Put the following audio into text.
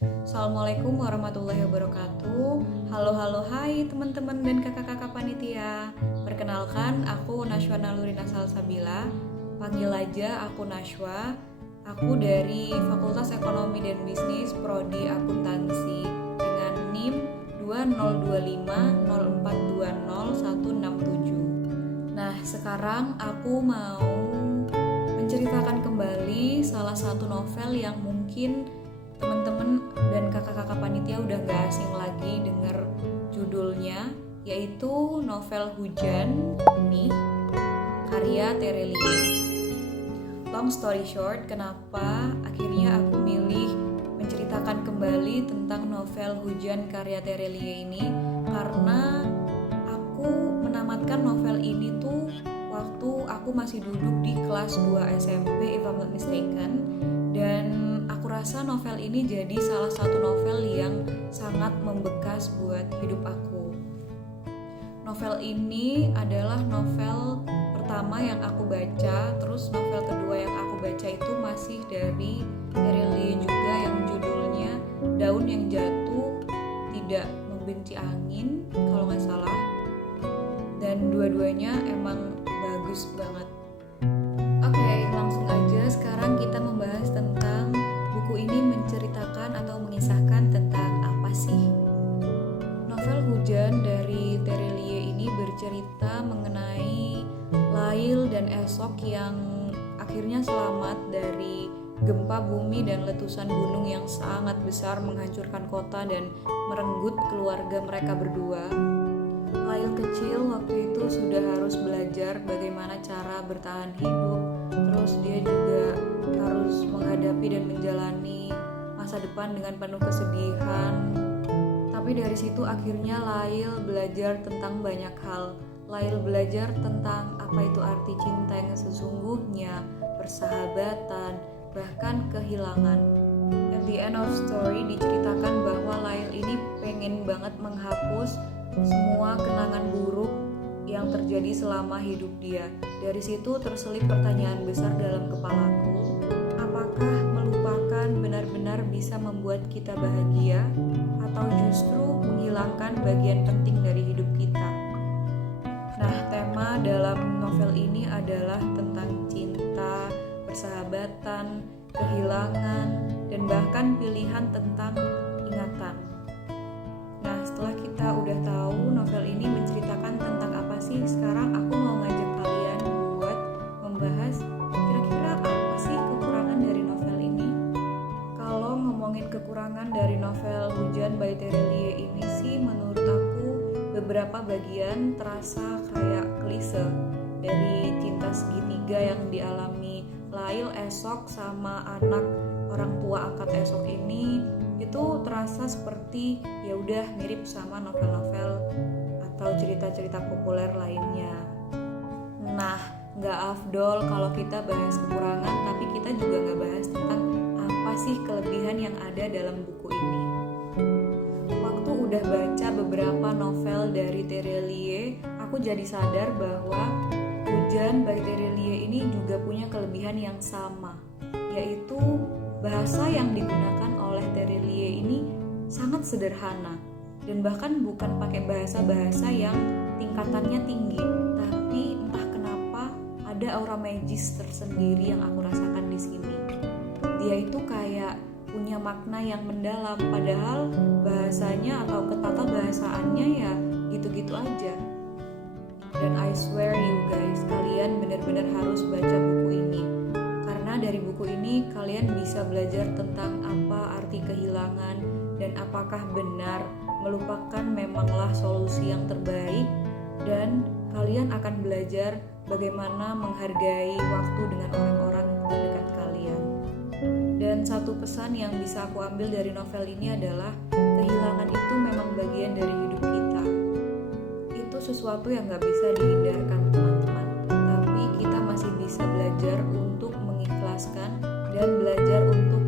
Assalamualaikum warahmatullahi wabarakatuh. Halo, hai teman-teman dan kakak-kakak panitia. Perkenalkan, aku Nashwa Nalurina Salsabila. Panggil aja aku Nashwa. Aku dari Fakultas Ekonomi dan Bisnis Prodi Akuntansi dengan NIM 202504206167. Nah, sekarang aku mau menceritakan kembali salah satu novel yang mungkin teman-teman dan kakak-kakak panitia udah gak asing lagi denger judulnya, yaitu novel Hujan nih, karya Terelie. Long story short, kenapa akhirnya aku milih menceritakan kembali tentang novel Hujan karya Terelie ini? Karena aku menamatkan novel ini tuh waktu aku masih duduk di kelas 2 SMP if I'm not mistaken, dan aku rasa novel ini jadi salah satu novel yang sangat membekas buat hidup aku. Novel ini adalah novel pertama yang aku baca, terus novel kedua yang aku baca itu masih dari Terelie juga yang judulnya Daun yang Jatuh Tidak Membenci Angin kalau nggak salah, dan dua-duanya emang bagus banget. Oke, langsung aja sekarang kita membahas tentang buku ini menceritakan atau mengisahkan tentang apa sih. Novel Hujan dari Terelie ini bercerita mengenai Lail dan Esok yang akhirnya selamat dari gempa bumi dan letusan gunung yang sangat besar menghancurkan kota dan merenggut keluarga mereka berdua. Lail kecil waktu itu sudah harus belajar bagaimana cara bertahan hidup, terus dia juga harus menghadapi dan menjalani masa depan dengan penuh kesedihan. Tapi dari situ akhirnya Lail belajar tentang banyak hal. Lail belajar tentang apa itu arti cinta yang sesungguhnya, persahabatan, bahkan kehilangan. At the end of story diceritakan bahwa Lail ini pengen banget menghapus semua kenangan buruk yang terjadi selama hidup dia. Dari situ terselip pertanyaan besar dalam kepalaku. Apakah melupakan benar-benar bisa membuat kita bahagia, atau justru menghilangkan bagian penting dari hidup kita? Nah, tema dalam novel ini adalah tentang cinta, persahabatan, kehilangan, dan bahkan pilihan tentang ingatan. Nah, setelah kita udah tahu novel ini menceritakan tentang apa sih, sekarang aku mau ngajak kalian buat membahas kira-kira apa sih kekurangan dari novel ini. Kalau ngomongin kekurangan dari novel Hujan by Terelie ini sih, menurut aku beberapa bagian terasa kayak klise. Dari cinta segitiga yang dialami Lail, Esok, sama anak orang tua angkat Esok ini, itu terasa seperti ya udah mirip sama novel-novel atau cerita-cerita populer lainnya. Nah, nggak afdol kalau kita bahas kekurangan, tapi kita juga nggak bahas tentang apa sih kelebihan yang ada dalam buku ini. Waktu udah baca beberapa novel dari Terelie, aku jadi sadar bahwa Hujan by Terelie ini juga punya kelebihan yang sama, yaitu bahasa yang digunakan oleh Terelie ini sangat sederhana, dan bahkan bukan pakai bahasa-bahasa yang tingkatannya tinggi, tapi entah kenapa ada aura magis tersendiri yang aku rasakan di sini. Dia itu kayak punya makna yang mendalam, padahal bahasanya atau ketata bahasaannya ya gitu-gitu aja. Dan I swear you guys, kalian benar-benar harus baca buku ini. Karena dari buku ini kalian bisa belajar tentang apa arti kehilangan, dan apakah benar melupakan memanglah solusi yang terbaik, dan kalian akan belajar bagaimana menghargai waktu dengan orang-orang terdekat kalian. Dan satu pesan yang bisa aku ambil dari novel ini adalah kehilangan itu memang bagian dari hidup kita. Itu sesuatu yang gak bisa dihindarkan, teman-teman, tapi kita masih bisa belajar untuk mengikhlaskan dan belajar untuk